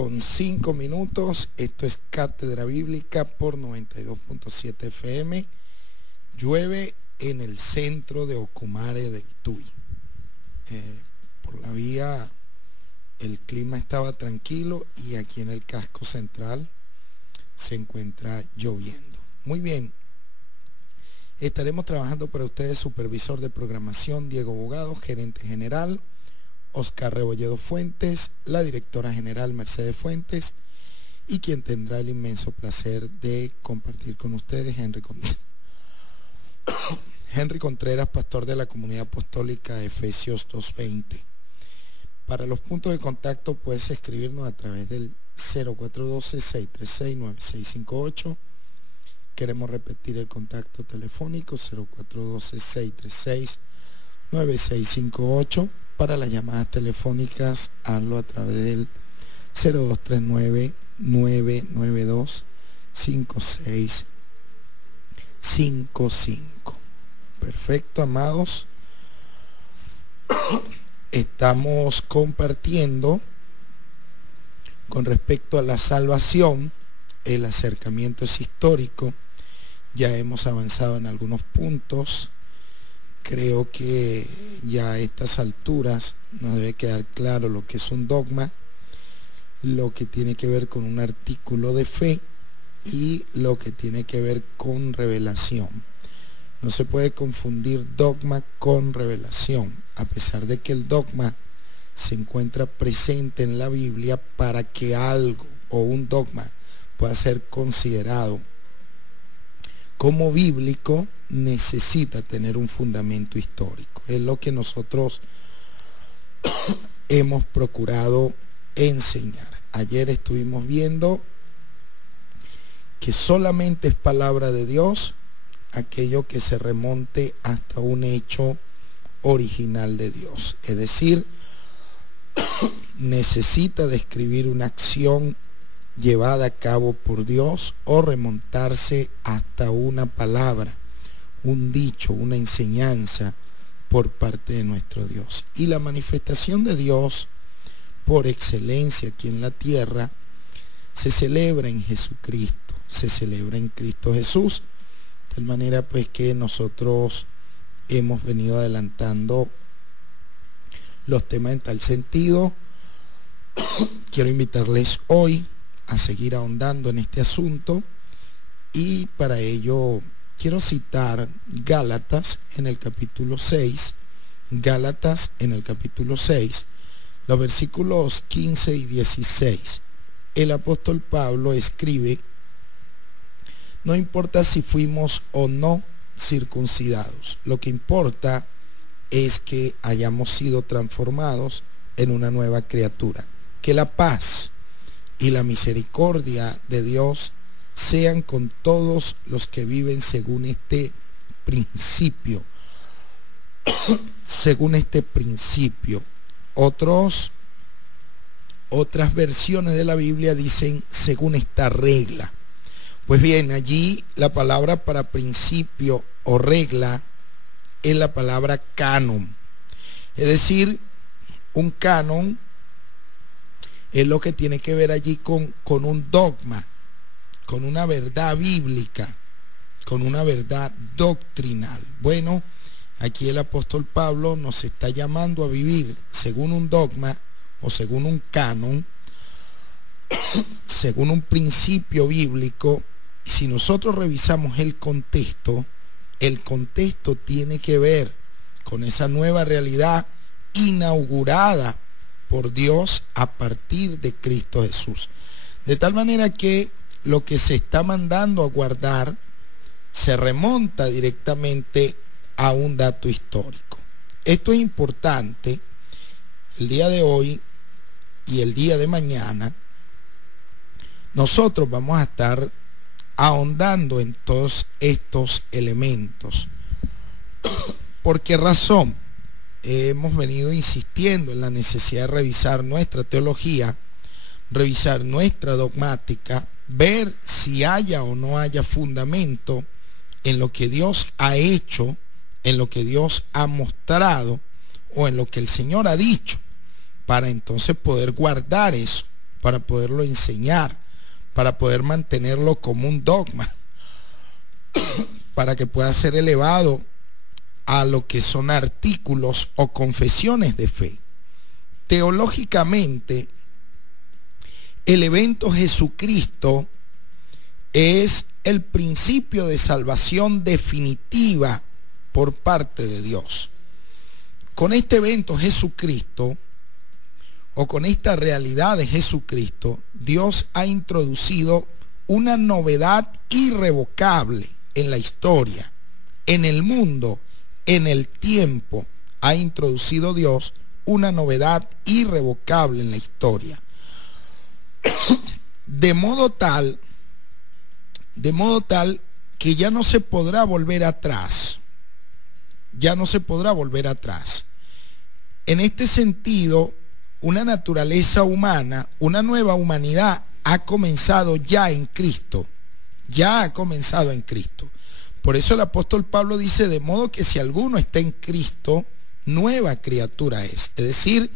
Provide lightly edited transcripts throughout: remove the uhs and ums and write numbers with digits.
con 5 minutos. Esto es Cátedra Bíblica por 92.7 FM. Llueve en el centro de Ocumare del Tuy. Por la vía el clima estaba tranquilo y aquí en el casco central se encuentra lloviendo. Muy bien. Estaremos trabajando para ustedes supervisor de programación Diego Bogado, gerente general Oscar Rebolledo Fuentes, la directora general Mercedes Fuentes y quien tendrá el inmenso placer de compartir con ustedes Henry Contreras, pastor de la Comunidad Apostólica de Efesios 2:20. Para los puntos de contacto puedes escribirnos a través del 0412-636-9658. Queremos repetir el contacto telefónico 0412-636-9658. Para las llamadas telefónicas, hazlo a través del 0239-992-5655. Perfecto, amados. Estamos compartiendo con respecto a la salvación. El acercamiento es histórico. Ya hemos avanzado en algunos puntos. Creo que ya a estas alturas nos debe quedar claro lo que es un dogma, lo que tiene que ver con un artículo de fe y lo que tiene que ver con revelación. No se puede confundir dogma con revelación, a pesar de que el dogma se encuentra presente en la Biblia. Para que algo o un dogma pueda ser considerado como bíblico, necesita tener un fundamento histórico. Es lo que nosotros hemos procurado enseñar. Ayer estuvimos viendo que solamente es palabra de Dios aquello que se remonte hasta un hecho original de Dios. Es decir, necesita describir una acción llevada a cabo por Dios o remontarse hasta una palabra, un dicho, una enseñanza por parte de nuestro Dios. Y la manifestación de Dios por excelencia aquí en la tierra se celebra en Jesucristo, se celebra en Cristo Jesús, de tal manera pues que nosotros hemos venido adelantando los temas en tal sentido. Quiero invitarles hoy a seguir ahondando en este asunto y para ello quiero citar Gálatas en el capítulo 6, los versículos 15 y 16. El apóstol Pablo escribe: no importa si fuimos o no circuncidados, lo que importa es que hayamos sido transformados en una nueva criatura. Que la paz y la misericordia de Dios sean con todos los que viven según este principio. Según este principio. Otras versiones de la Biblia dicen según esta regla. Pues bien, allí la palabra para principio o regla es la palabra canon. Es decir, un canon es lo que tiene que ver allí con un dogma, con una verdad bíblica, con una verdad doctrinal. Bueno, aquí el apóstol Pablo nos está llamando a vivir según un dogma o según un canon, según un principio bíblico. Si nosotros revisamos el contexto tiene que ver con esa nueva realidad inaugurada por Dios a partir de Cristo Jesús. De tal manera que lo que se está mandando a guardar se remonta directamente a un dato histórico. Esto es importante. El día de hoy y el día de mañana nosotros vamos a estar ahondando en todos estos elementos. ¿Por qué razón? Hemos venido insistiendo en la necesidad de revisar nuestra teología, revisar nuestra dogmática, ver si haya o no haya fundamento en lo que Dios ha hecho, en lo que Dios ha mostrado o en lo que el Señor ha dicho, para entonces poder guardar eso, para poderlo enseñar, para poder mantenerlo como un dogma, para que pueda ser elevado a lo que son artículos o confesiones de fe. Teológicamente, el evento Jesucristo es el principio de salvación definitiva por parte de Dios. Con este evento Jesucristo, o con esta realidad de Jesucristo, Dios ha introducido una novedad irrevocable en la historia, en el mundo, en el tiempo. Ha introducido Dios una novedad irrevocable en la historia. De modo tal que ya no se podrá volver atrás. Ya no se podrá volver atrás. En este sentido, una naturaleza humana, una nueva humanidad ha comenzado ya en Cristo. Ya ha comenzado en Cristo. Por eso el apóstol Pablo dice, de modo que si alguno está en Cristo, nueva criatura es. Es decir,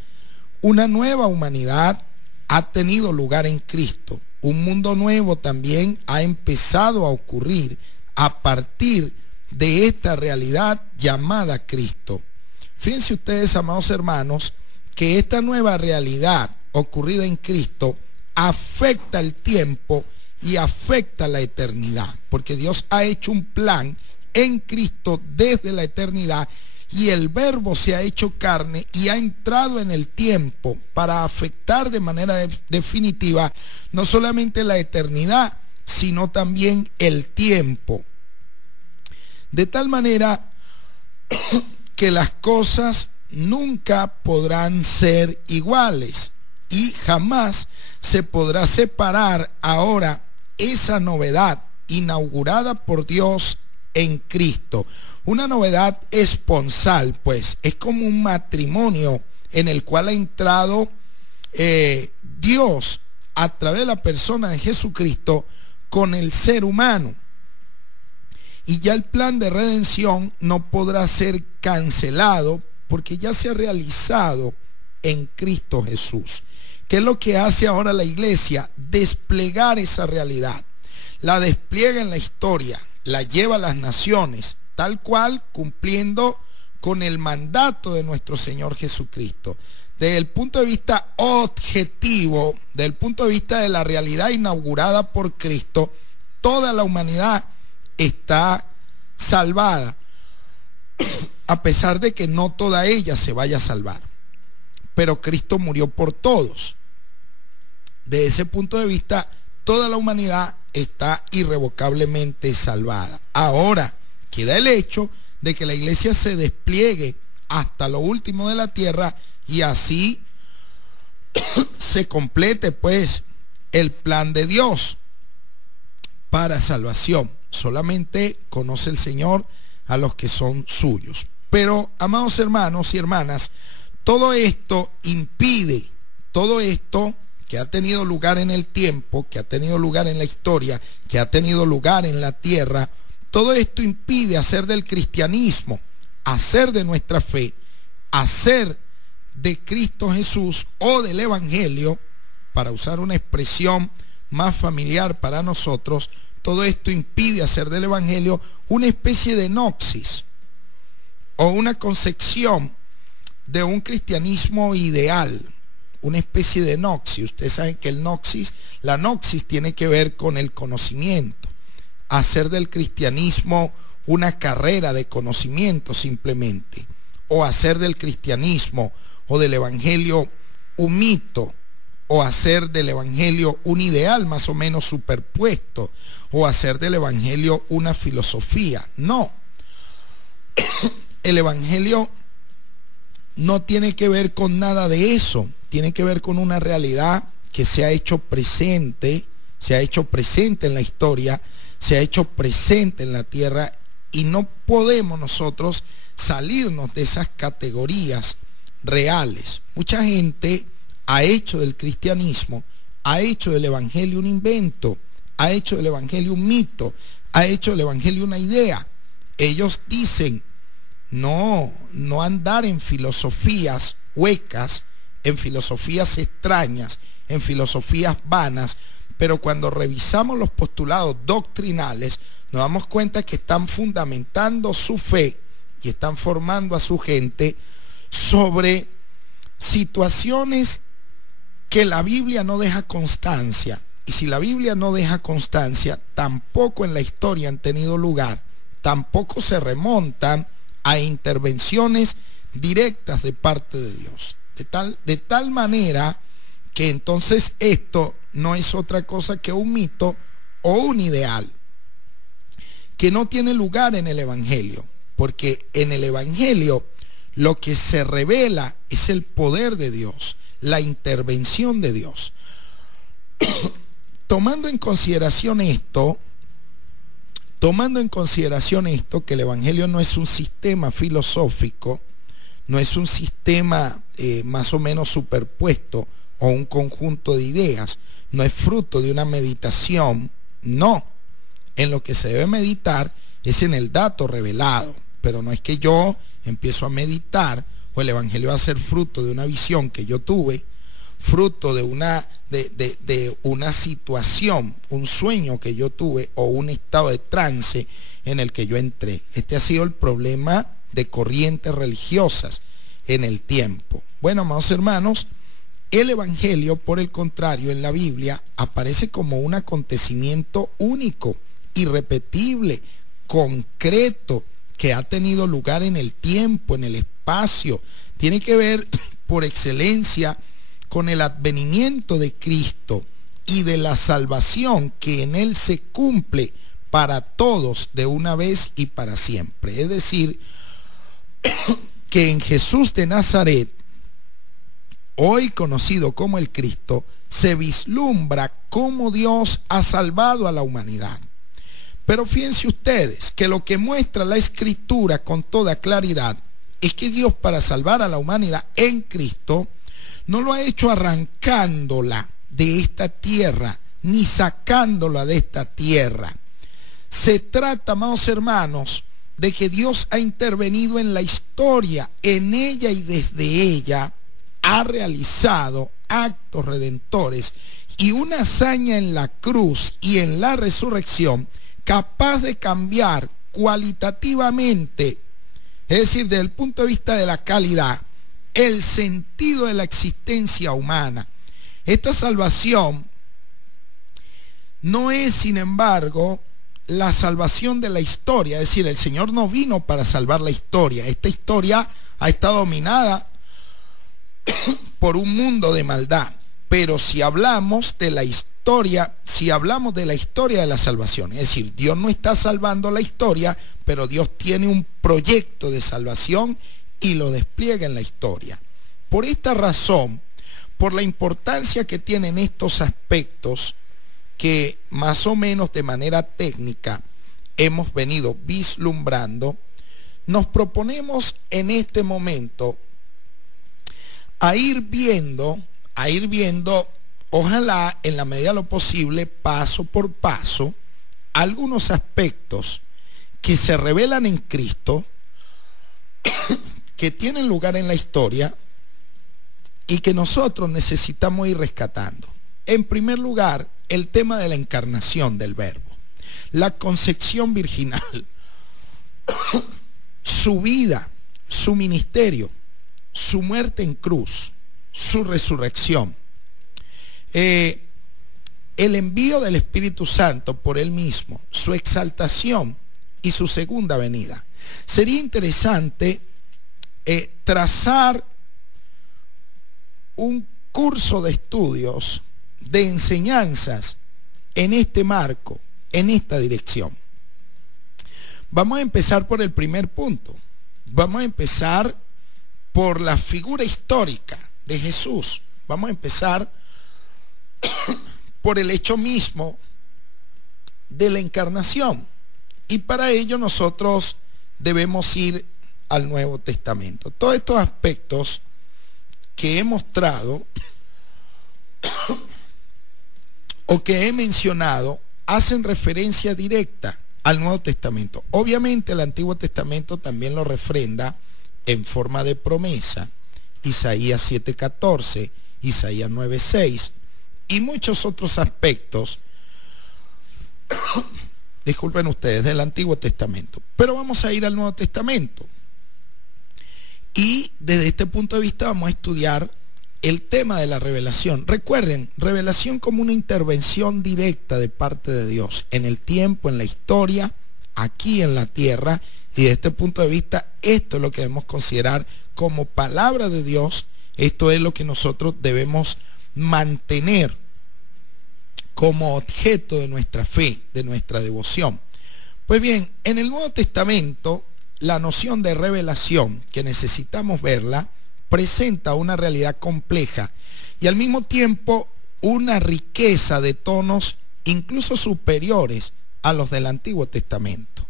una nueva humanidad ha tenido lugar en Cristo. Un mundo nuevo también ha empezado a ocurrir a partir de esta realidad llamada Cristo. Fíjense ustedes, amados hermanos, que esta nueva realidad ocurrida en Cristo afecta el tiempo y afecta la eternidad, porque Dios ha hecho un plan en Cristo desde la eternidad, y el Verbo se ha hecho carne y ha entrado en el tiempo para afectar de manera definitiva no solamente la eternidad, sino también el tiempo. De tal manera que las cosas nunca podrán ser iguales y jamás se podrá separar ahora esa novedad inaugurada por Dios en Cristo. Una novedad esponsal, pues, es como un matrimonio en el cual ha entrado Dios a través de la persona de Jesucristo con el ser humano. Y ya el plan de redención no podrá ser cancelado porque ya se ha realizado en Cristo Jesús. ¿Qué es lo que hace ahora la iglesia? Desplegar esa realidad. La despliega en la historia, la lleva a las naciones, tal cual cumpliendo con el mandato de nuestro Señor Jesucristo. Desde el punto de vista objetivo, desde el punto de vista de la realidad inaugurada por Cristo, toda la humanidad está salvada, a pesar de que no toda ella se vaya a salvar. Pero Cristo murió por todos. De ese punto de vista, toda la humanidad está irrevocablemente salvada. Ahora queda el hecho de que la iglesia se despliegue hasta lo último de la tierra y así se complete pues el plan de Dios para salvación. Solamente conoce el Señor a los que son suyos. Pero, amados hermanos y hermanas, todo esto impide, todo esto que ha tenido lugar en el tiempo, que ha tenido lugar en la historia, que ha tenido lugar en la tierra, todo esto impide hacer del cristianismo, hacer de nuestra fe, hacer de Cristo Jesús o del Evangelio, para usar una expresión más familiar para nosotros, todo esto impide hacer del Evangelio una especie de noxis o una concepción de un cristianismo ideal, una especie de noxis. Ustedes saben que la noxis tiene que ver con el conocimiento, hacer del cristianismo una carrera de conocimiento simplemente, o hacer del cristianismo o del Evangelio un mito, o hacer del Evangelio un ideal más o menos superpuesto, o hacer del Evangelio una filosofía. No, el Evangelio no tiene que ver con nada de eso, tiene que ver con una realidad que se ha hecho presente en la historia, se ha hecho presente en la tierra, y no podemos nosotros salirnos de esas categorías reales. Mucha gente ha hecho del cristianismo, ha hecho del Evangelio un invento, ha hecho del Evangelio un mito, ha hecho del Evangelio una idea. Ellos dicen, no andar en filosofías huecas, en filosofías extrañas, en filosofías vanas, pero cuando revisamos los postulados doctrinales, nos damos cuenta que están fundamentando su fe y están formando a su gente sobre situaciones que la Biblia no deja constancia. Y si la Biblia no deja constancia, tampoco en la historia han tenido lugar, tampoco se remontan a intervenciones directas de parte de Dios. De tal manera que entonces esto no es otra cosa que un mito o un ideal que no tiene lugar en el Evangelio, porque en el Evangelio lo que se revela es el poder de Dios, la intervención de Dios. Tomando en consideración esto, que el Evangelio no es un sistema filosófico, no es un sistema más o menos superpuesto o un conjunto de ideas, no es fruto de una meditación, no. En lo que se debe meditar es en el dato revelado, pero no es que yo empiezo a meditar o el Evangelio va a ser fruto de una visión que yo tuve, fruto de una situación, un sueño que yo tuve o un estado de trance en el que yo entré. Este ha sido el problema de corrientes religiosas en el tiempo. Bueno, amados hermanos, el Evangelio, por el contrario, en la Biblia aparece como un acontecimiento único, irrepetible, concreto, que ha tenido lugar en el tiempo, en el espacio. Tiene que ver por excelencia con el advenimiento de Cristo y de la salvación que en Él se cumple para todos de una vez y para siempre. Es decir, que en Jesús de Nazaret, hoy conocido como el Cristo, se vislumbra cómo Dios ha salvado a la humanidad. Pero fíjense ustedes que lo que muestra la Escritura con toda claridad es que Dios, para salvar a la humanidad en Cristo, no lo ha hecho arrancándola de esta tierra, ni sacándola de esta tierra. Se trata, amados hermanos, de que Dios ha intervenido en la historia, en ella y desde ella ha realizado actos redentores y una hazaña en la cruz y en la resurrección capaz de cambiar cualitativamente, es decir, desde el punto de vista de la calidad, el sentido de la existencia humana. Esta salvación no es, sin embargo, la salvación de la historia, es decir, el Señor no vino para salvar la historia. Esta historia ha estado dominada por un mundo de maldad, pero si hablamos de la historia, de la salvación, es decir, Dios no está salvando la historia, pero Dios tiene un proyecto de salvación y lo despliega en la historia. Por esta razón, por la importancia que tienen estos aspectos que más o menos de manera técnica hemos venido vislumbrando, nos proponemos en este momento a ir viendo, ojalá en la medida de lo posible, paso por paso, algunos aspectos que se revelan en Cristo, que tienen lugar en la historia y que nosotros necesitamos ir rescatando. En primer lugar, el tema de la encarnación del Verbo, la concepción virginal, su vida, su ministerio, su muerte en cruz, su resurrección, el envío del Espíritu Santo por Él mismo, su exaltación y su segunda venida. Sería interesante trazar un curso de estudios, de enseñanzas en este marco, en esta dirección. Vamos a empezar por el primer punto. Vamos a empezar por la figura histórica de Jesús. Vamos a empezar por el hecho mismo de la encarnación. Y para ello nosotros debemos ir al Nuevo Testamento. Todos estos aspectos que he mostrado o que he mencionado hacen referencia directa al Nuevo Testamento. Obviamente el Antiguo Testamento también lo refrenda en forma de promesa. Isaías 7:14, Isaías 9:6, y muchos otros aspectos, disculpen ustedes, del Antiguo Testamento. Pero vamos a ir al Nuevo Testamento. Y desde este punto de vista vamos a estudiar el tema de la revelación. Recuerden, revelación como una intervención directa de parte de Dios en el tiempo, en la historia, aquí en la tierra. Y desde este punto de vista, esto es lo que debemos considerar como palabra de Dios. Esto es lo que nosotros debemos mantener como objeto de nuestra fe, de nuestra devoción. Pues bien, en el Nuevo Testamento, la noción de revelación, que necesitamos verla, presenta una realidad compleja y al mismo tiempo una riqueza de tonos incluso superiores a los del Antiguo Testamento.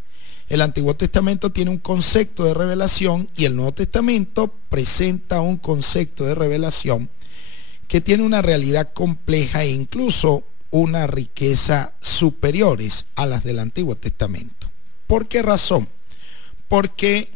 El Antiguo Testamento tiene un concepto de revelación y el Nuevo Testamento presenta un concepto de revelación que tiene una realidad compleja e incluso una riqueza superiores a las del Antiguo Testamento. ¿Por qué razón? Porque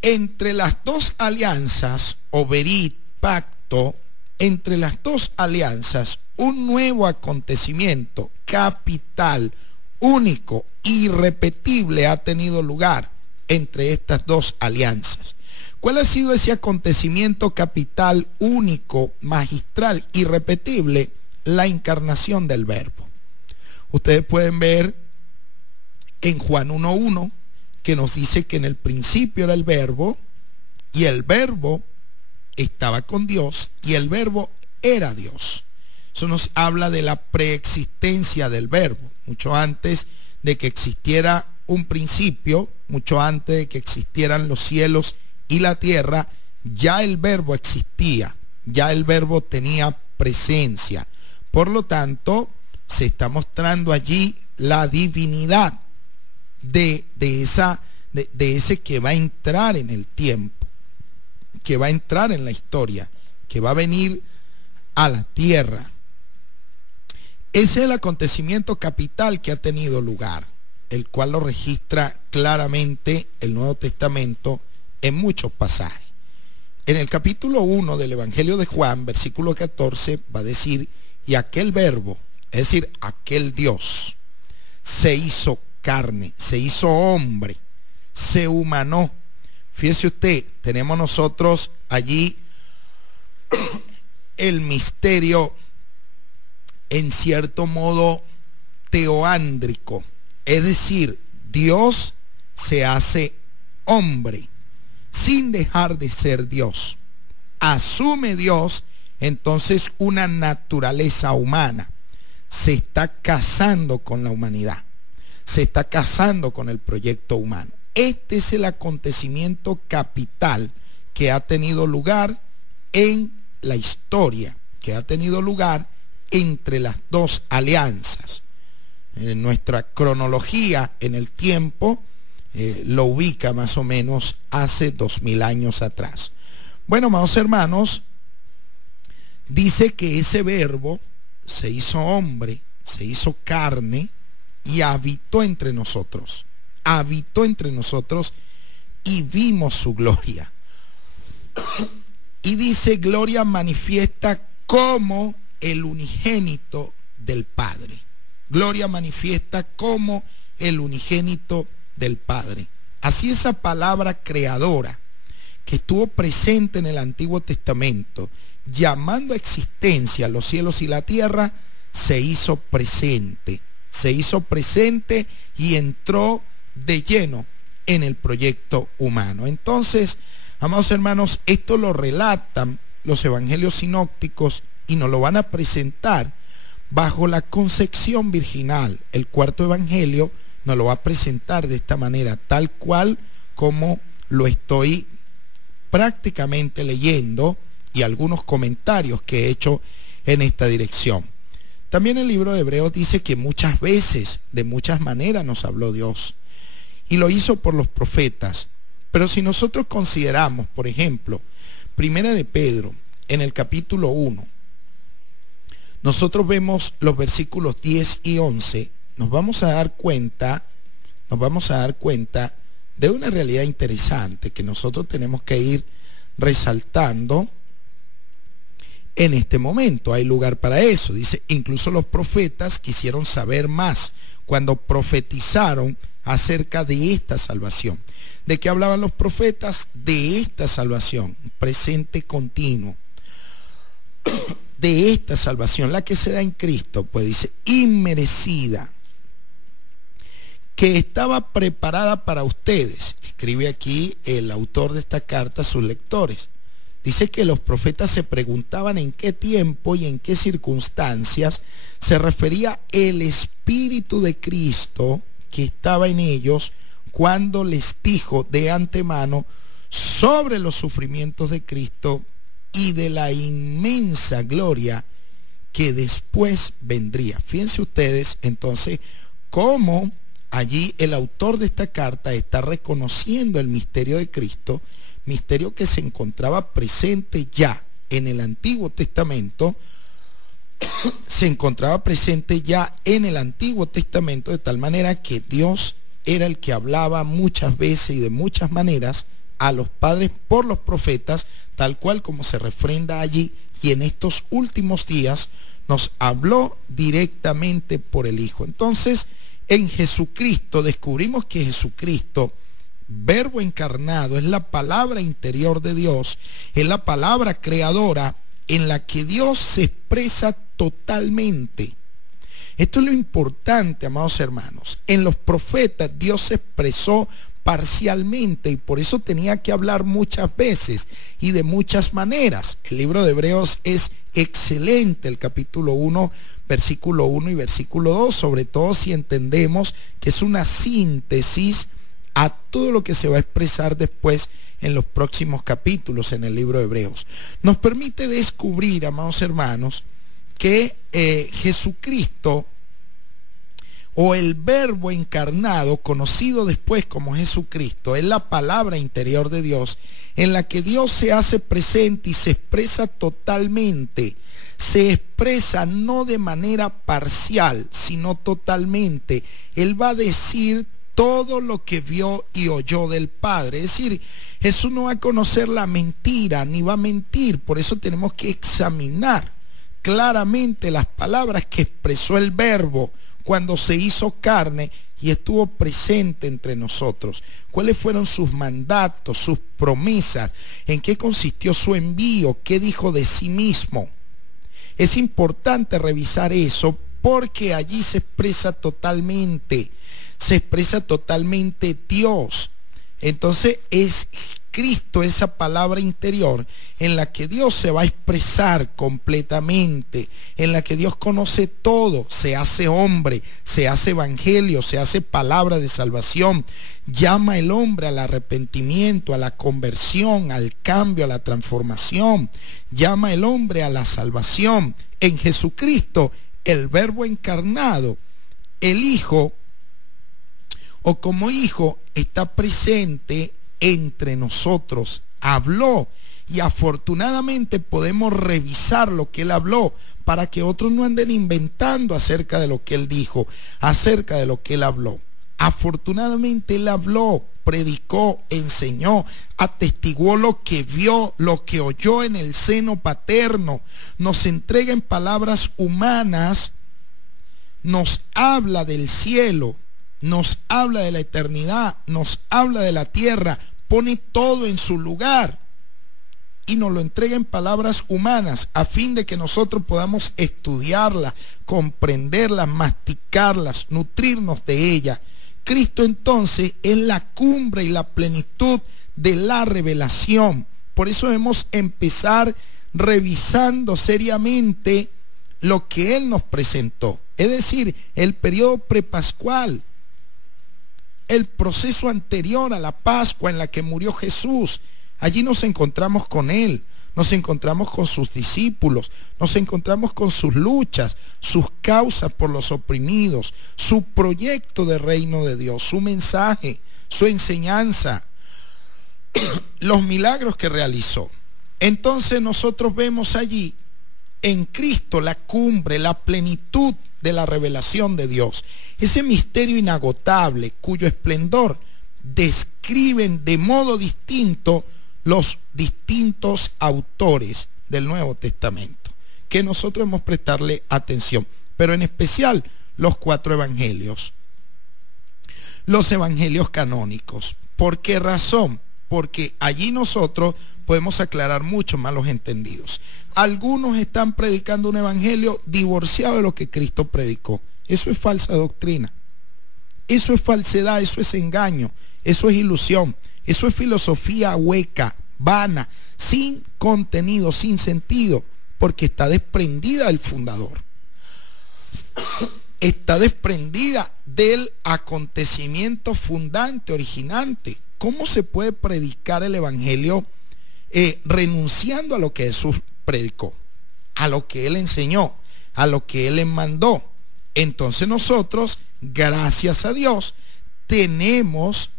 entre las dos alianzas, Oberit, pacto, entre las dos alianzas, un nuevo acontecimiento capital, único, irrepetible ha tenido lugar entre estas dos alianzas. ¿Cuál ha sido ese acontecimiento capital, único, magistral, irrepetible? La encarnación del Verbo. Ustedes pueden ver en Juan 1:1 que nos dice que en el principio era el Verbo y el Verbo estaba con Dios y el Verbo era Dios. Eso nos habla de la preexistencia del Verbo, mucho antes de que existiera un principio, mucho antes de que existieran los cielos y la tierra, ya el Verbo existía, ya el Verbo tenía presencia. Por lo tanto, se está mostrando allí la divinidad de ese que va a entrar en el tiempo, que va a entrar en la historia, que va a venir a la tierra. Ese es el acontecimiento capital que ha tenido lugar, el cual lo registra claramente el Nuevo Testamento en muchos pasajes. En el capítulo 1 del Evangelio de Juan, versículo 14, va a decir: y aquel Verbo, es decir, aquel Dios, se hizo carne, se hizo hombre, se humanó. Fíjese usted, tenemos nosotros allí el misterio en cierto modo teoándrico, es decir, Dios se hace hombre sin dejar de ser Dios. Asume Dios entonces una naturaleza humana, se está casando con la humanidad, se está casando con el proyecto humano. Este es el acontecimiento capital que ha tenido lugar en la historia, que ha tenido lugar entre las dos alianzas. En nuestra cronología en el tiempo lo ubica más o menos hace 2000 años atrás. Bueno, amados hermanos, dice que ese Verbo se hizo hombre, se hizo carne y habitó entre nosotros. Habitó entre nosotros y vimos su gloria. Y dice: gloria manifiesta como el unigénito del Padre. Gloria manifiesta como el unigénito del Padre. Así esa palabra creadora que estuvo presente en el Antiguo Testamento, llamando a existencia los cielos y la tierra, se hizo presente y entró de lleno en el proyecto humano. Entonces, amados hermanos, esto lo relatan los evangelios sinópticos y nos lo van a presentar bajo la concepción virginal. El cuarto evangelio nos lo va a presentar de esta manera, tal cual como lo estoy prácticamente leyendo y algunos comentarios que he hecho en esta dirección. También el libro de Hebreos dice que muchas veces, de muchas maneras nos habló Dios y lo hizo por los profetas. Pero si nosotros consideramos, por ejemplo, Primera de Pedro, en el capítulo 1, nosotros vemos los versículos 10 y 11, nos vamos a dar cuenta de una realidad interesante que nosotros tenemos que ir resaltando en este momento. Hay lugar para eso. Dice, incluso los profetas quisieron saber más cuando profetizaron acerca de esta salvación. ¿De qué hablaban los profetas? De esta salvación, presente continuo. De esta salvación, la que se da en Cristo, pues dice, inmerecida, que estaba preparada para ustedes. Escribe aquí el autor de esta carta a sus lectores. Dice que los profetas se preguntaban en qué tiempo y en qué circunstancias se refería el Espíritu de Cristo que estaba en ellos cuando les dijo de antemano sobre los sufrimientos de Cristo y de la inmensa gloria que después vendría. Fíjense ustedes entonces cómo allí el autor de esta carta está reconociendo el misterio de Cristo, misterio que se encontraba presente ya en el Antiguo Testamento, se encontraba presente ya en el Antiguo Testamento, de tal manera que Dios era el que hablaba muchas veces y de muchas maneras a los padres por los profetas, tal cual como se refrenda allí, y en estos últimos días nos habló directamente por el Hijo. Entonces, en Jesucristo descubrimos que Jesucristo, Verbo encarnado, es la palabra interior de Dios, es la palabra creadora en la que Dios se expresa totalmente. Esto es lo importante, amados hermanos. En los profetas Dios se expresó parcialmente y por eso tenía que hablar muchas veces y de muchas maneras. El libro de Hebreos es excelente, el capítulo 1, versículo 1 y versículo 2, sobre todo si entendemos que es una síntesis a todo lo que se va a expresar después en los próximos capítulos en el libro de Hebreos. Nos permite descubrir, amados hermanos, que Jesucristo, o el Verbo encarnado, conocido después como Jesucristo, es la palabra interior de Dios, en la que Dios se hace presente y se expresa totalmente. Se expresa no de manera parcial, sino totalmente. Él va a decir todo lo que vio y oyó del Padre. Es decir, Jesús no va a conocer la mentira, ni va a mentir. Por eso tenemos que examinar claramente las palabras que expresó el Verbo cuando se hizo carne y estuvo presente entre nosotros. ¿Cuáles fueron sus mandatos, sus promesas? ¿En qué consistió su envío? ¿Qué dijo de sí mismo? Es importante revisar eso porque allí se expresa totalmente Dios. Entonces es Cristo, esa palabra interior en la que Dios se va a expresar completamente, en la que Dios conoce todo, se hace hombre, se hace evangelio, se hace palabra de salvación, llama al hombre al arrepentimiento, a la conversión, al cambio, a la transformación, llama al hombre a la salvación. En Jesucristo, el Verbo encarnado, el Hijo, o como Hijo, está presente entre nosotros, habló, y afortunadamente podemos revisar lo que Él habló para que otros no anden inventando acerca de lo que Él dijo, acerca de lo que Él habló. Afortunadamente Él habló, predicó, enseñó, atestiguó lo que vio, lo que oyó en el seno paterno, nos entrega en palabras humanas, nos habla del cielo, nos habla de la eternidad, nos habla de la tierra, pone todo en su lugar y nos lo entrega en palabras humanas a fin de que nosotros podamos estudiarlas, comprenderlas, masticarlas, nutrirnos de ellas. Cristo entonces es la cumbre y la plenitud de la revelación. Por eso debemos empezar revisando seriamente lo que Él nos presentó, es decir, el periodo prepascual, el proceso anterior a la Pascua en la que murió Jesús. Allí nos encontramos con Él, nos encontramos con sus discípulos, nos encontramos con sus luchas, sus causas por los oprimidos, su proyecto de reino de Dios, su mensaje, su enseñanza, los milagros que realizó. Entonces nosotros vemos allí en Cristo la cumbre, la plenitud de la revelación de Dios, ese misterio inagotable cuyo esplendor describen de modo distinto los distintos autores del Nuevo Testamento. que nosotros hemos prestarle atención, pero en especial los 4 evangelios. Los evangelios canónicos. ¿Por qué razón? Porque allí nosotros podemos aclarar mucho más los entendidos. Algunos están predicando un evangelio divorciado de lo que Cristo predicó. Eso es falsa doctrina. Eso es falsedad, eso es engaño, eso es ilusión, eso es filosofía hueca, vana, sin contenido, sin sentido, porque está desprendida del fundador. Está desprendida del acontecimiento fundante, originante. ¿Cómo se puede predicar el evangelio renunciando a lo que Jesús predicó, a lo que Él enseñó, a lo que Él mandó? Entonces nosotros, gracias a Dios, tenemos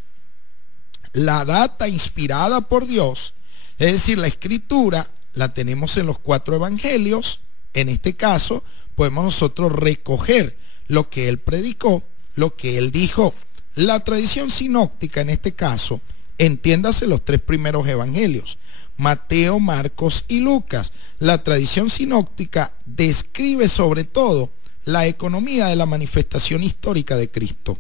la data inspirada por Dios, es decir, la escritura la tenemos en los 4 evangelios. En este caso podemos nosotros recoger lo que Él predicó, lo que Él dijo. La tradición sinóptica, en este caso, entiéndase los 3 primeros evangelios, Mateo, Marcos y Lucas. La tradición sinóptica describe sobre todo la economía de la manifestación histórica de Cristo.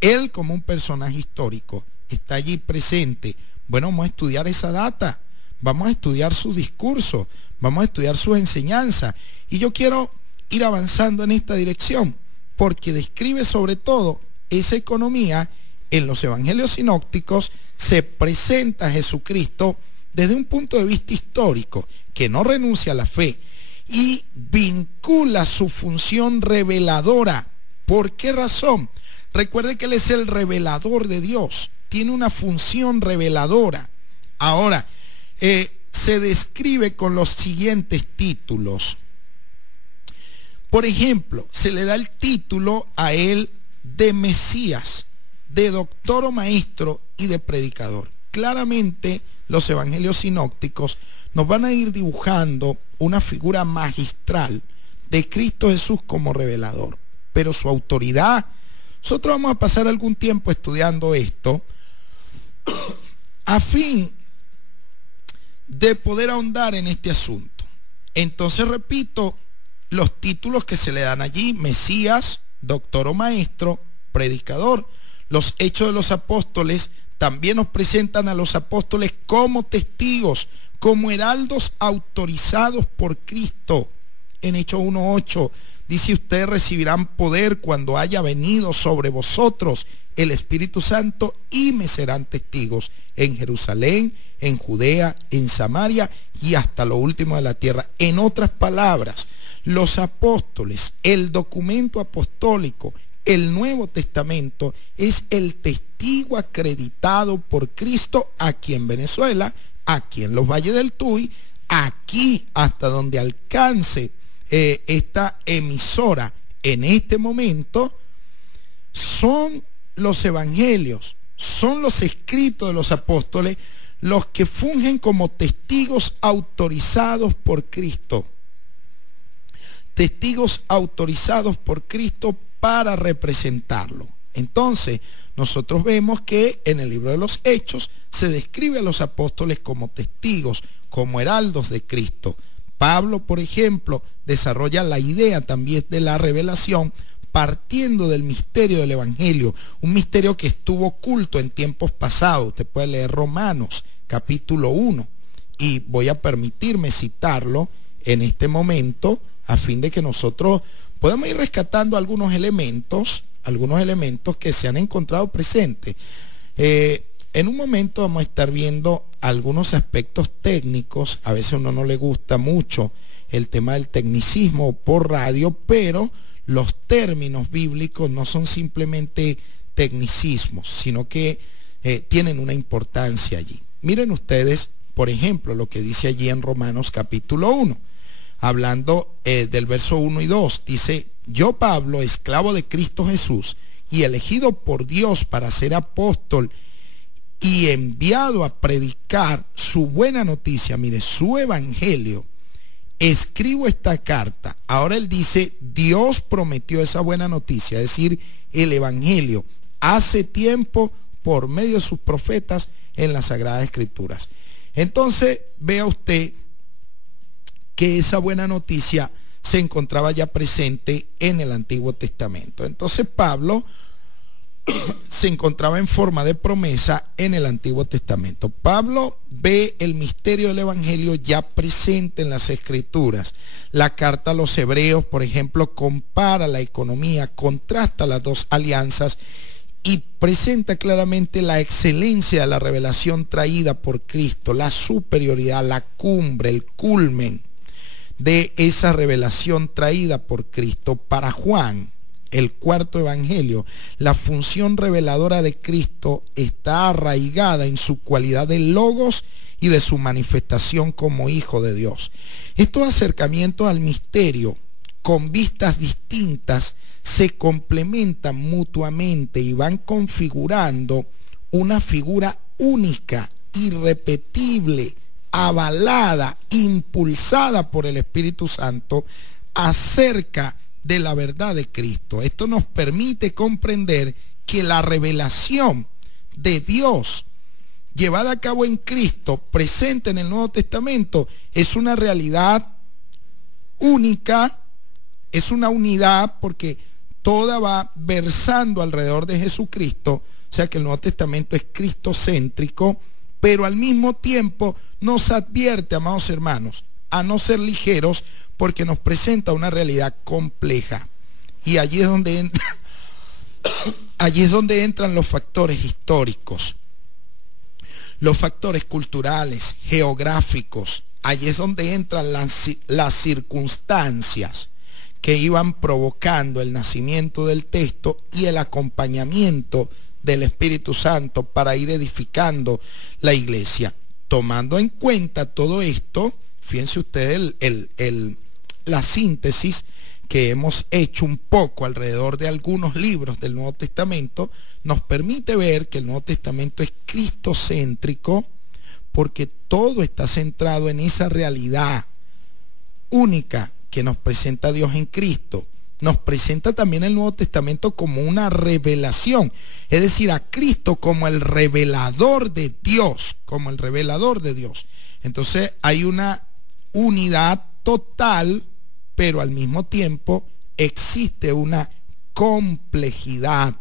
Él, como un personaje histórico, está allí presente. Bueno, vamos a estudiar esa data, vamos a estudiar sus discursos, vamos a estudiar sus enseñanzas. Y yo quiero ir avanzando en esta dirección, porque describe sobre todo esa economía. En los evangelios sinópticos se presenta a Jesucristo desde un punto de vista histórico, que no renuncia a la fe y vincula su función reveladora. ¿Por qué razón? Recuerde que Él es el revelador de Dios, tiene una función reveladora. Ahora, se describe con los siguientes títulos. Por ejemplo, se le da el título a Él de Mesías, de doctor o maestro y de predicador. Claramente los evangelios sinópticos nos van a ir dibujando una figura magistral de Cristo Jesús como revelador, pero su autoridad, nosotros vamos a pasar algún tiempo estudiando esto a fin de poder ahondar en este asunto. Entonces, repito, los títulos que se le dan allí: Mesías, doctor o maestro, predicador. Los Hechos de los Apóstoles también nos presentan a los apóstoles como testigos, como heraldos autorizados por Cristo. En Hechos 1:8 dice: ustedes recibirán poder cuando haya venido sobre vosotros el Espíritu Santo y me serán testigos en Jerusalén, en Judea, en Samaria y hasta lo último de la tierra. En otras palabras, los apóstoles, el documento apostólico, el Nuevo Testamento, es el testigo acreditado por Cristo aquí en Venezuela, aquí en los Valles del Tuy, aquí hasta donde alcance esta emisora en este momento. Son los evangelios, son los escritos de los apóstoles los que fungen como testigos autorizados por Cristo. Testigos autorizados por Cristo para representarlo. Entonces, nosotros vemos que en el libro de los Hechos se describe a los apóstoles como testigos, como heraldos de Cristo. Pablo, por ejemplo, desarrolla la idea también de la revelación partiendo del misterio del evangelio, un misterio que estuvo oculto en tiempos pasados. Usted puede leer Romanos capítulo 1 y voy a permitirme citarlo en este momento a fin de que nosotros podamos ir rescatando algunos elementos que se han encontrado presentes. En un momento vamos a estar viendo algunos aspectos técnicos. A veces a uno no le gusta mucho el tema del tecnicismo por radio, pero los términos bíblicos no son simplemente tecnicismos, sino que tienen una importancia allí. Miren ustedes, por ejemplo, lo que dice allí en Romanos capítulo 1, hablando del verso 1 y 2, dice: yo, Pablo, esclavo de Cristo Jesús y elegido por Dios para ser apóstol y enviado a predicar su buena noticia, mire, su evangelio, escribo esta carta. Ahora él dice: Dios prometió esa buena noticia, es decir, el evangelio, hace tiempo por medio de sus profetas en las Sagradas Escrituras. Entonces, vea usted que esa buena noticia se encontraba ya presente en el Antiguo Testamento. Entonces Pablo se encontraba en forma de promesa en el Antiguo Testamento. Pablo ve el misterio del Evangelio ya presente en las Escrituras. La carta a los Hebreos, por ejemplo, compara la economía, contrasta las dos alianzas y presenta claramente la excelencia de la revelación traída por Cristo, la superioridad, la cumbre, el culmen de esa revelación traída por Cristo. Para Juan, el cuarto evangelio, la función reveladora de Cristo está arraigada en su cualidad de logos y de su manifestación como Hijo de Dios. Estos acercamientos al misterio con vistas distintas se complementan mutuamente y van configurando una figura única, irrepetible, avalada, impulsada por el Espíritu Santo acerca de la verdad de Cristo. Esto nos permite comprender que la revelación de Dios llevada a cabo en Cristo, presente en el Nuevo Testamento, es una realidad única, es una unidad, porque toda va versando alrededor de Jesucristo. O sea que el Nuevo Testamento es cristocéntrico, pero al mismo tiempo nos advierte, amados hermanos, a no ser ligeros, porque nos presenta una realidad compleja. Y allí es donde allí es donde entran los factores históricos, los factores culturales, geográficos. Allí es donde entran las circunstancias que iban provocando el nacimiento del texto y el acompañamiento del Espíritu Santo para ir edificando la iglesia. Tomando en cuenta todo esto, fíjense ustedes la síntesis que hemos hecho un poco alrededor de algunos libros del Nuevo Testamento, nos permite ver que el Nuevo Testamento es cristocéntrico, porque todo está centrado en esa realidad única que nos presenta Dios en Cristo. Nos presenta también el Nuevo Testamento como una revelación, es decir, a Cristo como el revelador de Dios, como el revelador de Dios. Entonces hay una unidad total, pero al mismo tiempo existe una complejidad,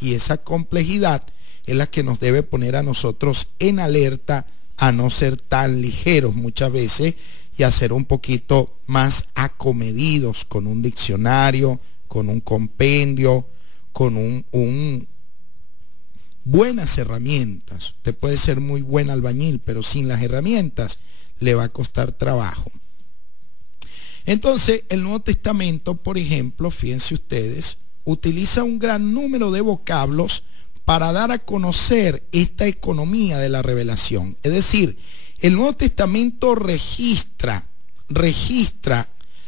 y esa complejidad es la que nos debe poner a nosotros en alerta a no ser tan ligeros muchas veces y a ser un poquito más acomedidos con un diccionario, con un compendio, con buenas herramientas. Usted puede ser muy buen albañil, pero sin las herramientas le va a costar trabajo. Entonces, el Nuevo Testamento, por ejemplo, fíjense ustedes, utiliza un gran número de vocablos para dar a conocer esta economía de la revelación. Es decir, el Nuevo Testamento registra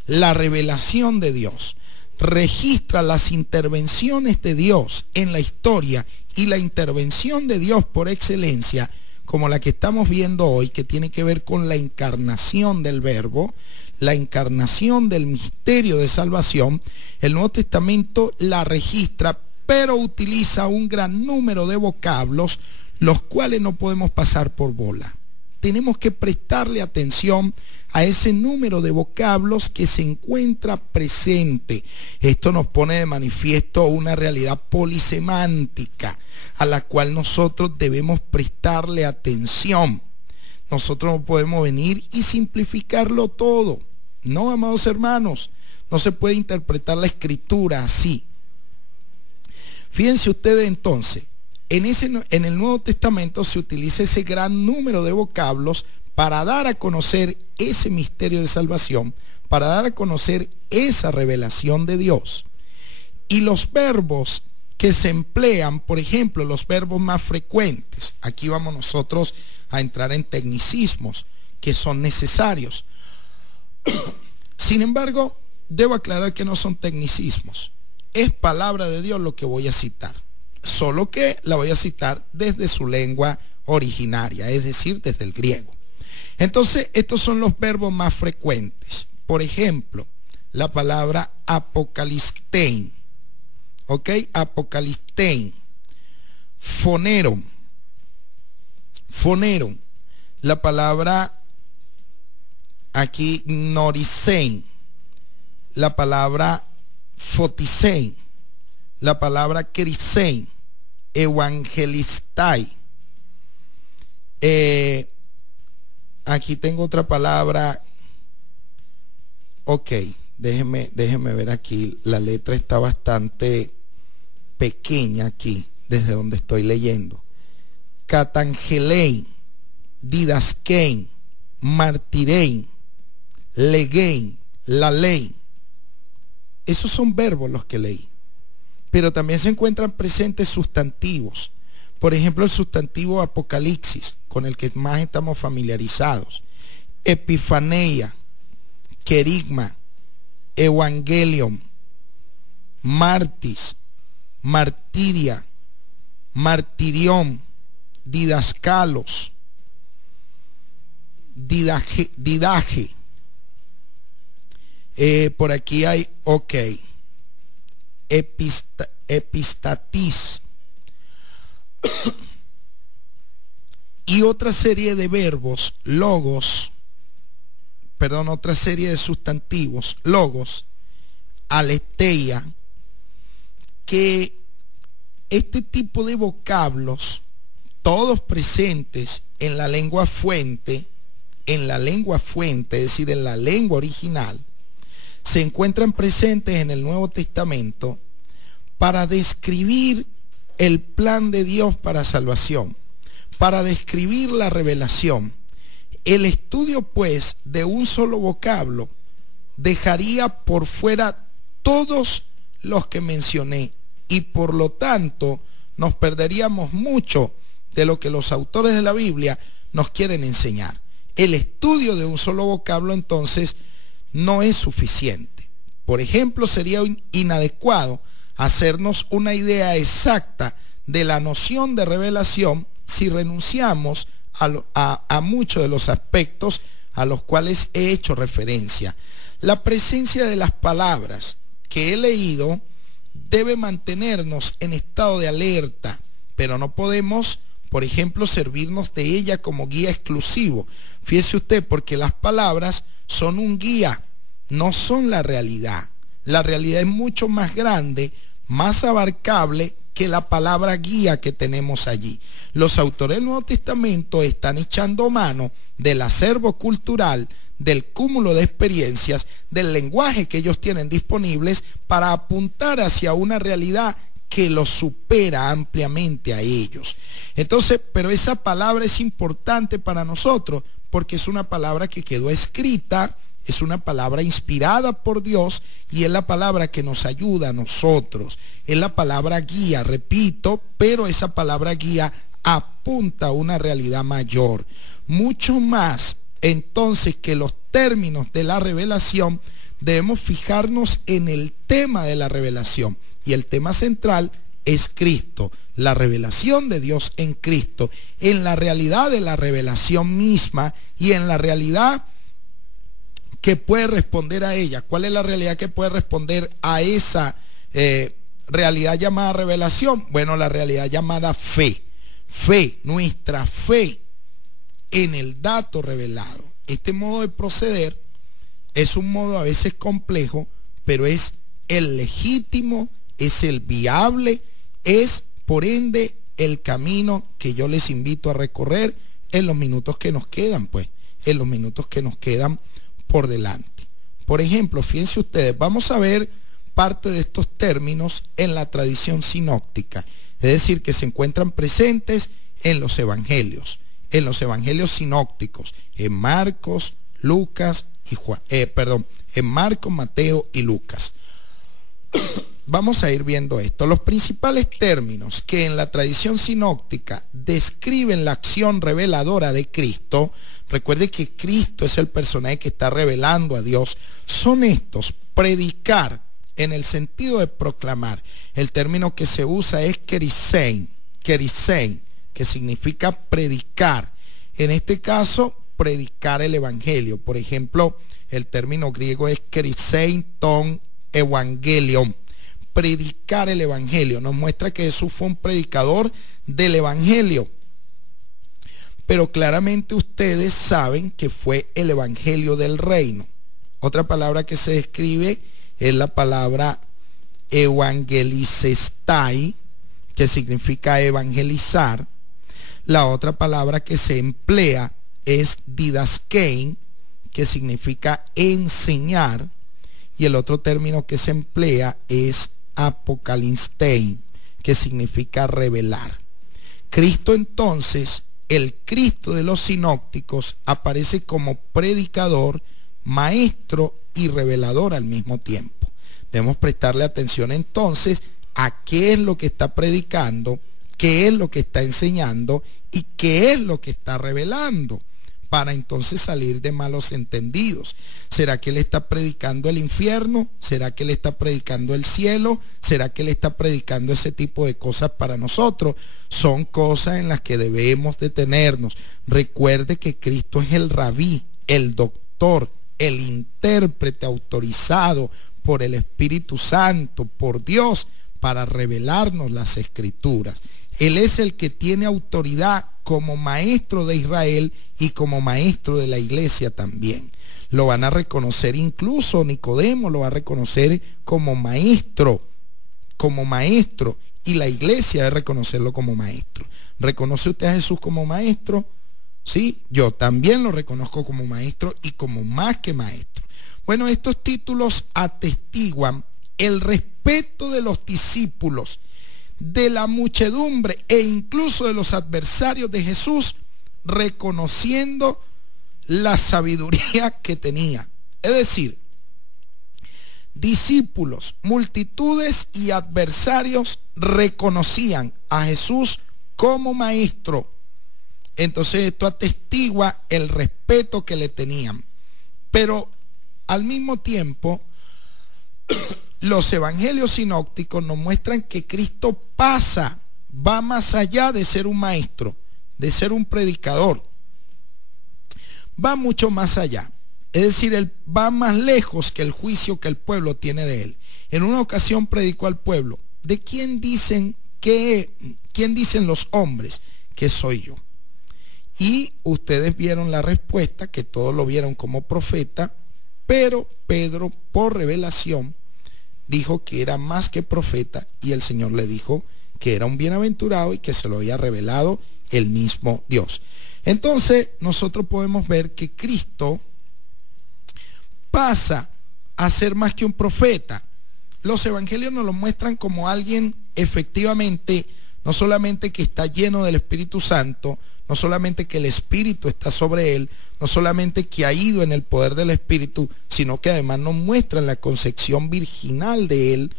la revelación de Dios, registra las intervenciones de Dios en la historia, y la intervención de Dios por excelencia, como la que estamos viendo hoy, que tiene que ver con la encarnación del Verbo, la encarnación del misterio de salvación. El Nuevo Testamento la registra, pero utiliza un gran número de vocablos, los cuales no podemos pasar por bola. Tenemos que prestarle atención a ese número de vocablos que se encuentra presente. Esto nos pone de manifiesto una realidad polisemántica a la cual nosotros debemos prestarle atención. Nosotros no podemos venir y simplificarlo todo. No, amados hermanos, no se puede interpretar la Escritura así. Fíjense ustedes entonces, en el Nuevo Testamento se utiliza ese gran número de vocablos para dar a conocer ese misterio de salvación, para dar a conocer esa revelación de Dios. Y los verbos que se emplean, por ejemplo, los verbos más frecuentes, aquí vamos nosotros a entrar en tecnicismos que son necesarios. Sin embargo, debo aclarar que no son tecnicismos. Es palabra de Dios lo que voy a citar, solo que la voy a citar desde su lengua originaria, es decir, desde el griego. Entonces, estos son los verbos más frecuentes. Por ejemplo, la palabra apocalistein, ¿ok? Apocalistein. Foneron. Foneron. La palabra aquí norisein, la palabra fotisein, la palabra krisein, evangelistai. Aquí tengo otra palabra. Ok, déjeme ver aquí. La letra está bastante pequeña aquí, desde donde estoy leyendo. Catangelein, didaskein, martirein, legein, la ley. Esos son verbos los que leí. Pero también se encuentran presentes sustantivos. Por ejemplo, el sustantivo apocalipsis, con el que más estamos familiarizados. Epifaneia, querigma, evangelium, martis, martiria, martirión, didascalos, didaje. Por aquí hay, ok, epistatis. Y otra serie de verbos, logos, otra serie de sustantivos, logos, aletheia, que este tipo de vocablos, todos presentes en la lengua fuente, es decir, en la lengua original, se encuentran presentes en el Nuevo Testamento para describir el plan de Dios para salvación, para describir la revelación. El estudio, pues, de un solo vocablo dejaría por fuera todos los que mencioné y por lo tanto nos perderíamos mucho de lo que los autores de la Biblia nos quieren enseñar. El estudio de un solo vocablo entonces no es suficiente. Por ejemplo, sería inadecuado hacernos una idea exacta de la noción de revelación si renunciamos a muchos de los aspectos a los cuales he hecho referencia. La presencia de las palabras que he leído debe mantenernos en estado de alerta, pero no podemos, por ejemplo, servirnos de ella como guía exclusivo. Fíjese usted, porque las palabras son un guía, no son la realidad. La realidad es mucho más grande, más abarcable que la palabra guía que tenemos allí. Los autores del Nuevo Testamento están echando mano del acervo cultural, del cúmulo de experiencias, del lenguaje que ellos tienen disponibles para apuntar hacia una realidad que los supera ampliamente a ellos. Entonces, pero esa palabra es importante para nosotros porque es una palabra que quedó escrita, es una palabra inspirada por Dios y es la palabra que nos ayuda a nosotros. Es la palabra guía, repito, pero esa palabra guía apunta a una realidad mayor. Mucho más entonces que los términos de la revelación, debemos fijarnos en el tema de la revelación. Y el tema central es Cristo, la revelación de Dios en Cristo, en la realidad de la revelación misma y en la realidad que puede responder a ella. ¿Cuál es la realidad que puede responder a esa realidad llamada revelación? Bueno, la realidad llamada fe. Fe, nuestra fe en el dato revelado. Este modo de proceder es un modo a veces complejo, pero es el legítimo, es el viable, es por ende el camino que yo les invito a recorrer en los minutos que nos quedan, pues, en los minutos que nos quedan por delante. Por ejemplo, fíjense ustedes, vamos a ver parte de estos términos en la tradición sinóptica, es decir, que se encuentran presentes en los evangelios sinópticos, en Marcos, Lucas y Juan, en Marcos, Mateo y Lucas. Vamos a ir viendo esto. Los principales términos que en la tradición sinóptica describen la acción reveladora de Cristo, recuerde que Cristo es el personaje que está revelando a Dios, son estos: predicar, en el sentido de proclamar. El término que se usa es kerisein, que significa predicar. En este caso, predicar el evangelio. Por ejemplo, el término griego es kerisein ton evangelion. Predicar el evangelio. Nos muestra que Jesús fue un predicador del evangelio. pero claramente ustedes saben que fue el evangelio del reino. Otra palabra que se describe es la palabra evangelicestai, que significa evangelizar. La otra palabra que se emplea es didaskein, que significa enseñar. Y el otro término que se emplea es apocalistein, que significa revelar. Cristo entonces, el Cristo de los sinópticos, aparece como predicador, maestro y revelador al mismo tiempo. Debemos prestarle atención entonces a qué es lo que está predicando, qué es lo que está enseñando y qué es lo que está revelando, para entonces salir de malos entendidos. ¿Será que él está predicando el infierno? ¿Será que él está predicando el cielo? ¿Será que él está predicando ese tipo de cosas para nosotros? Son cosas en las que debemos detenernos. Recuerde que Cristo es el rabí, el doctor, el intérprete autorizado por el Espíritu Santo, por Dios, para revelarnos las Escrituras. Él es el que tiene autoridad como maestro de Israel y como maestro de la iglesia también. Lo van a reconocer, incluso Nicodemo lo va a reconocer como maestro, y la iglesia debe reconocerlo como maestro. ¿Reconoce usted a Jesús como maestro? Sí, yo también lo reconozco como maestro y como más que maestro. Bueno, estos títulos atestiguan el respeto de los discípulos, de la muchedumbre e incluso de los adversarios de Jesús, reconociendo la sabiduría que tenía. Es decir, discípulos, multitudes y adversarios reconocían a Jesús como maestro. Entonces esto atestigua el respeto que le tenían. Pero al mismo tiempo, los evangelios sinópticos nos muestran que Cristo va más allá de ser un maestro, de ser un predicador. Va mucho más allá. Es decir, él va más lejos que el juicio que el pueblo tiene de él. En una ocasión predicó al pueblo: ¿de quién dicen los hombres que soy yo? Y ustedes vieron la respuesta, que todos lo vieron como profeta, pero Pedro, por revelación, dijo que era más que profeta, y el Señor le dijo que era un bienaventurado y que se lo había revelado el mismo Dios. Entonces nosotros podemos ver que Cristo pasa a ser más que un profeta. Los evangelios nos lo muestran como alguien efectivamente, no solamente que está lleno del Espíritu Santo, no solamente que el Espíritu está sobre él, no solamente que ha ido en el poder del Espíritu, sino que además nos muestran la concepción virginal de él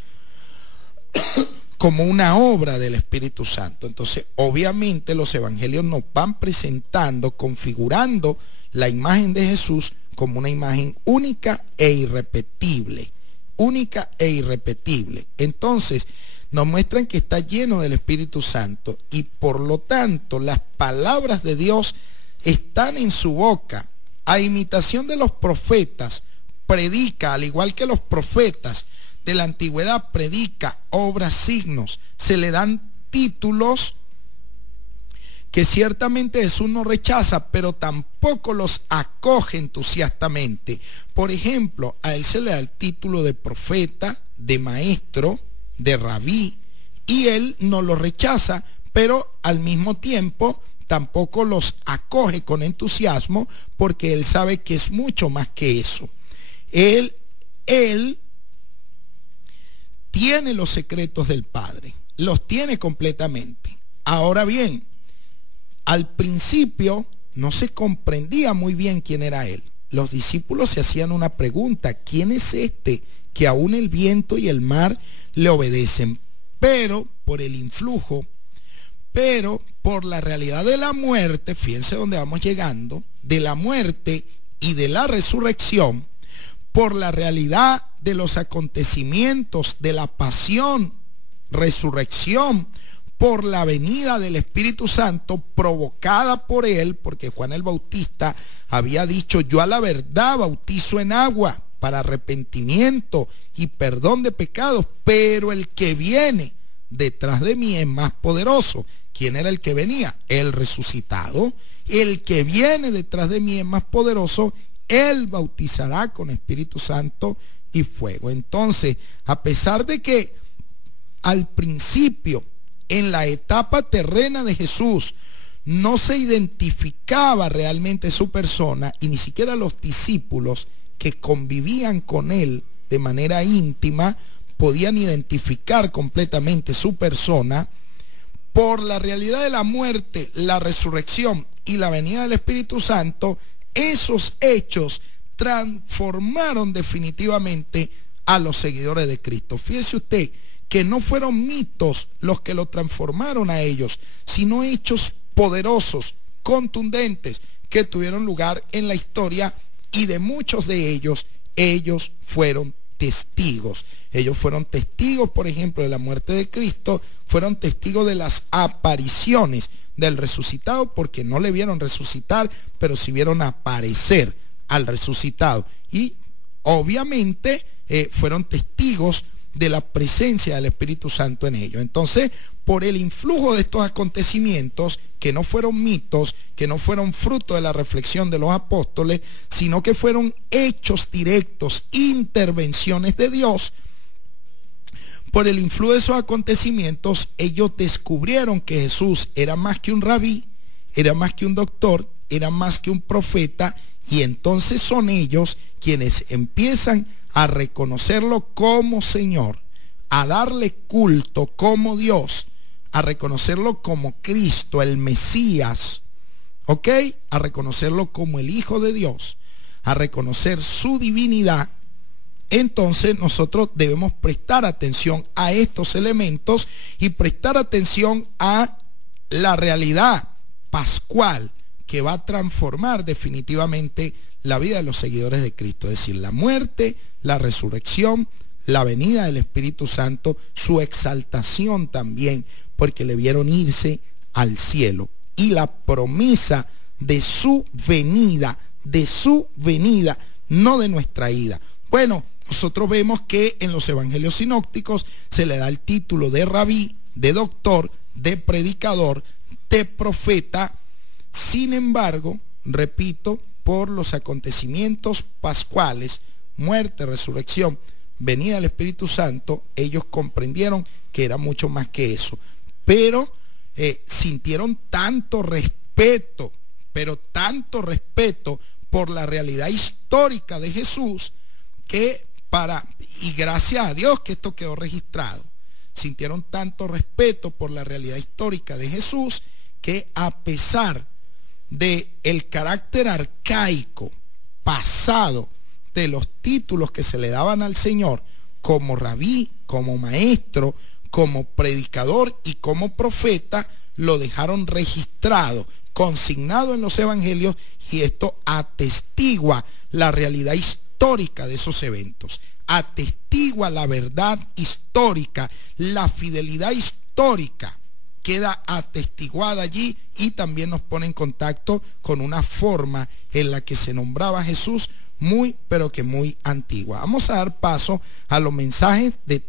como una obra del Espíritu Santo. Entonces, obviamente los evangelios nos van presentando, configurando la imagen de Jesús como una imagen única e irrepetible. Única e irrepetible. Entonces, nos muestran que está lleno del Espíritu Santo y por lo tanto las palabras de Dios están en su boca. A imitación de los profetas, predica, al igual que los profetas de la antigüedad, predica, obra signos. Se le dan títulos que ciertamente Jesús no rechaza, pero tampoco los acoge entusiastamente. Por ejemplo, a él se le da el título de profeta, de maestro, de rabí, y él no lo rechaza, pero al mismo tiempo tampoco los acoge con entusiasmo, porque él sabe que es mucho más que eso. Él tiene los secretos del Padre, los tiene completamente. Ahora bien, al principio no se comprendía muy bien quién era él. Los discípulos se hacían una pregunta: ¿quién es este que aún el viento y el mar le obedecen? Pero por el influjo, pero por la realidad de la muerte, fíjense dónde vamos llegando, de la muerte y de la resurrección, por la realidad de los acontecimientos de la pasión, resurrección, por la venida del Espíritu Santo provocada por él, porque Juan el Bautista había dicho: yo a la verdad bautizo en agua para arrepentimiento y perdón de pecados, pero el que viene detrás de mí es más poderoso. ¿Quién era el que venía? El resucitado. El que viene detrás de mí es más poderoso. Él bautizará con Espíritu Santo y fuego. Entonces, a pesar de que al principio, en la etapa terrena de Jesús, no se identificaba realmente su persona, y ni siquiera los discípulos que convivían con él de manera íntima podían identificar completamente su persona, por la realidad de la muerte, la resurrección y la venida del Espíritu Santo, esos hechos transformaron definitivamente a los seguidores de Cristo. Fíjese usted que no fueron mitos los que lo transformaron a ellos, sino hechos poderosos, contundentes, que tuvieron lugar en la historia, y de muchos de ellos fueron testigos. Ellos fueron testigos, por ejemplo, de la muerte de Cristo, fueron testigos de las apariciones del resucitado, porque no le vieron resucitar, pero sí vieron aparecer al resucitado. Y obviamente fueron testigos de la presencia del Espíritu Santo en ellos. Entonces, por el influjo de estos acontecimientos, que no fueron mitos, que no fueron fruto de la reflexión de los apóstoles, sino que fueron hechos directos, intervenciones de Dios, por el influjo de esos acontecimientos, ellos descubrieron que Jesús era más que un rabí, era más que un doctor, era más que un profeta, y entonces son ellos quienes empiezan a reconocerlo como Señor, a darle culto como Dios, a reconocerlo como Cristo, el Mesías, ¿ok? A reconocerlo como el Hijo de Dios, a reconocer su divinidad. Entonces nosotros debemos prestar atención a estos elementos y prestar atención a la realidad pascual que va a transformar definitivamente la vida de los seguidores de Cristo. Es decir, la muerte, la resurrección, la venida del Espíritu Santo, su exaltación también, porque le vieron irse al cielo, y la promesa de su venida, no de nuestra ida. Bueno, nosotros vemos que en los evangelios sinópticos se le da el título de rabí, de doctor, de predicador, de profeta. Sin embargo, repito, por los acontecimientos pascuales, muerte, resurrección, venida del Espíritu Santo, ellos comprendieron que era mucho más que eso. Pero sintieron tanto respeto, pero tanto respeto por la realidad histórica de Jesús, que y gracias a Dios que esto quedó registrado, sintieron tanto respeto por la realidad histórica de Jesús, que a pesar de el carácter arcaico pasado de los títulos que se le daban al Señor como rabí, como maestro, como predicador y como profeta, lo dejaron registrado, consignado en los evangelios, y esto atestigua la realidad histórica de esos eventos, atestigua la verdad histórica, la fidelidad histórica queda atestiguada allí, y también nos pone en contacto con una forma en la que se nombraba a Jesús muy, pero que muy antigua. Vamos a dar paso a los mensajes de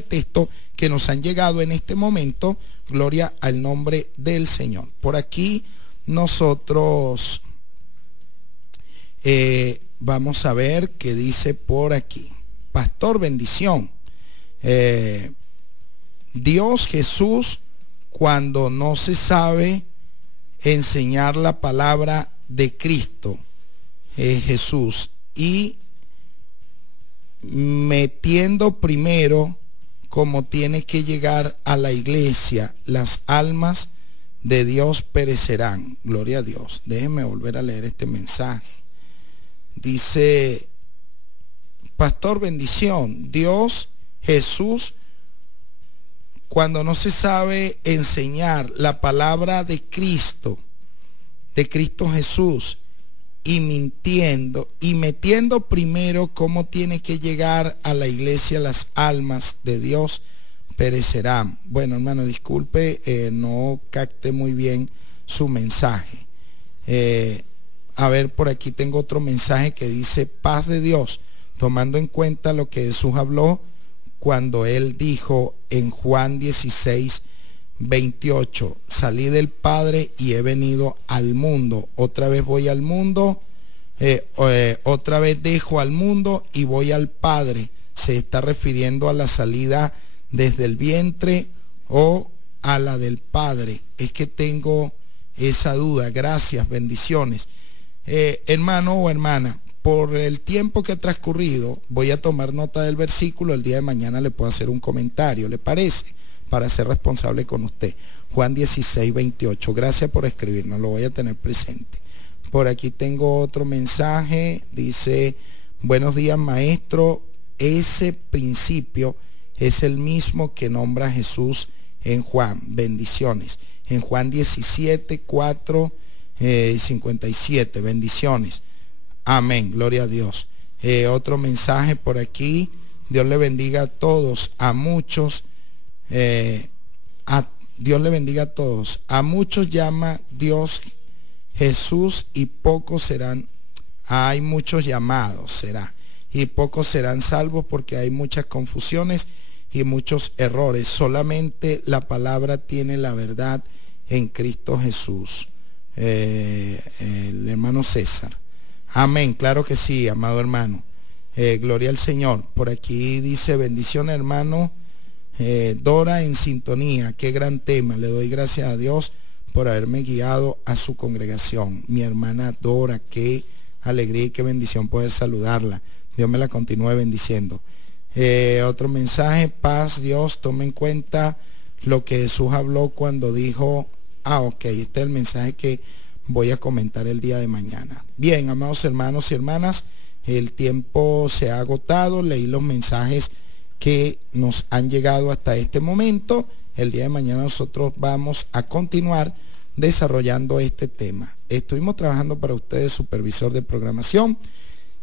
texto que nos han llegado en este momento. Gloria al nombre del Señor. Por aquí nosotros vamos a ver qué dice por aquí. Pastor, bendición. Dios Jesús, cuando no se sabe enseñar la palabra de Cristo, Jesús, y metiendo primero como tiene que llegar a la iglesia, las almas de Dios perecerán. Gloria a Dios. Déjenme volver a leer este mensaje. Dice, pastor, bendición. Dios Jesús, cuando no se sabe enseñar la palabra de Cristo Jesús, y mintiendo y metiendo primero cómo tiene que llegar a la iglesia las almas de Dios perecerán. Bueno, hermano, disculpe, no capté muy bien su mensaje. A ver, por aquí tengo otro mensaje que dice: paz de Dios, tomando en cuenta lo que Jesús habló cuando él dijo en Juan 16:28, salí del Padre y he venido al mundo, otra vez voy al mundo, otra vez dejo al mundo y voy al Padre. Se está refiriendo a la salida desde el vientre o a la del Padre. Es que tengo esa duda. Gracias, bendiciones. Hermano o hermana, por el tiempo que ha transcurrido, voy a tomar nota del versículo. El día de mañana le puedo hacer un comentario, ¿le parece? Para ser responsable con usted. Juan 16:28. Gracias por escribirnos, lo voy a tener presente. Por aquí tengo otro mensaje. Dice, buenos días, maestro. Ese principio es el mismo que nombra Jesús en Juan. Bendiciones. En Juan 17:4-57. Bendiciones. Amén. Gloria a Dios. Otro mensaje por aquí. Dios le bendiga a todos. A muchos. Dios le bendiga a todos. A muchos llama Dios Jesús y pocos serán. Hay muchos llamados, será. Y pocos serán salvos porque hay muchas confusiones y muchos errores. Solamente la palabra tiene la verdad en Cristo Jesús. El hermano César. Amén, claro que sí, amado hermano. Gloria al Señor. Por aquí dice, bendición hermano. Dora en sintonía, qué gran tema. Le doy gracias a Dios por haberme guiado a su congregación. Mi hermana Dora, qué alegría y qué bendición poder saludarla. Dios me la continúe bendiciendo. Otro mensaje, paz, Dios, tome en cuenta lo que Jesús habló cuando dijo, ok, este es el mensaje que voy a comentar el día de mañana. Bien, amados hermanos y hermanas, el tiempo se ha agotado, leí los mensajes que nos han llegado hasta este momento. El día de mañana nosotros vamos a continuar desarrollando este tema. Estuvimos trabajando para ustedes, supervisor de programación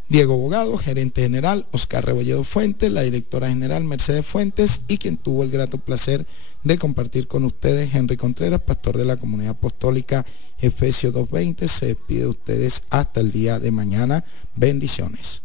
Diego Bogado, gerente general Oscar Rebolledo Fuentes, la directora general Mercedes Fuentes y quien tuvo el grato placer de compartir con ustedes, Henry Contreras, pastor de la Comunidad Apostólica Efesios 2:20. Se despide de ustedes hasta el día de mañana. Bendiciones.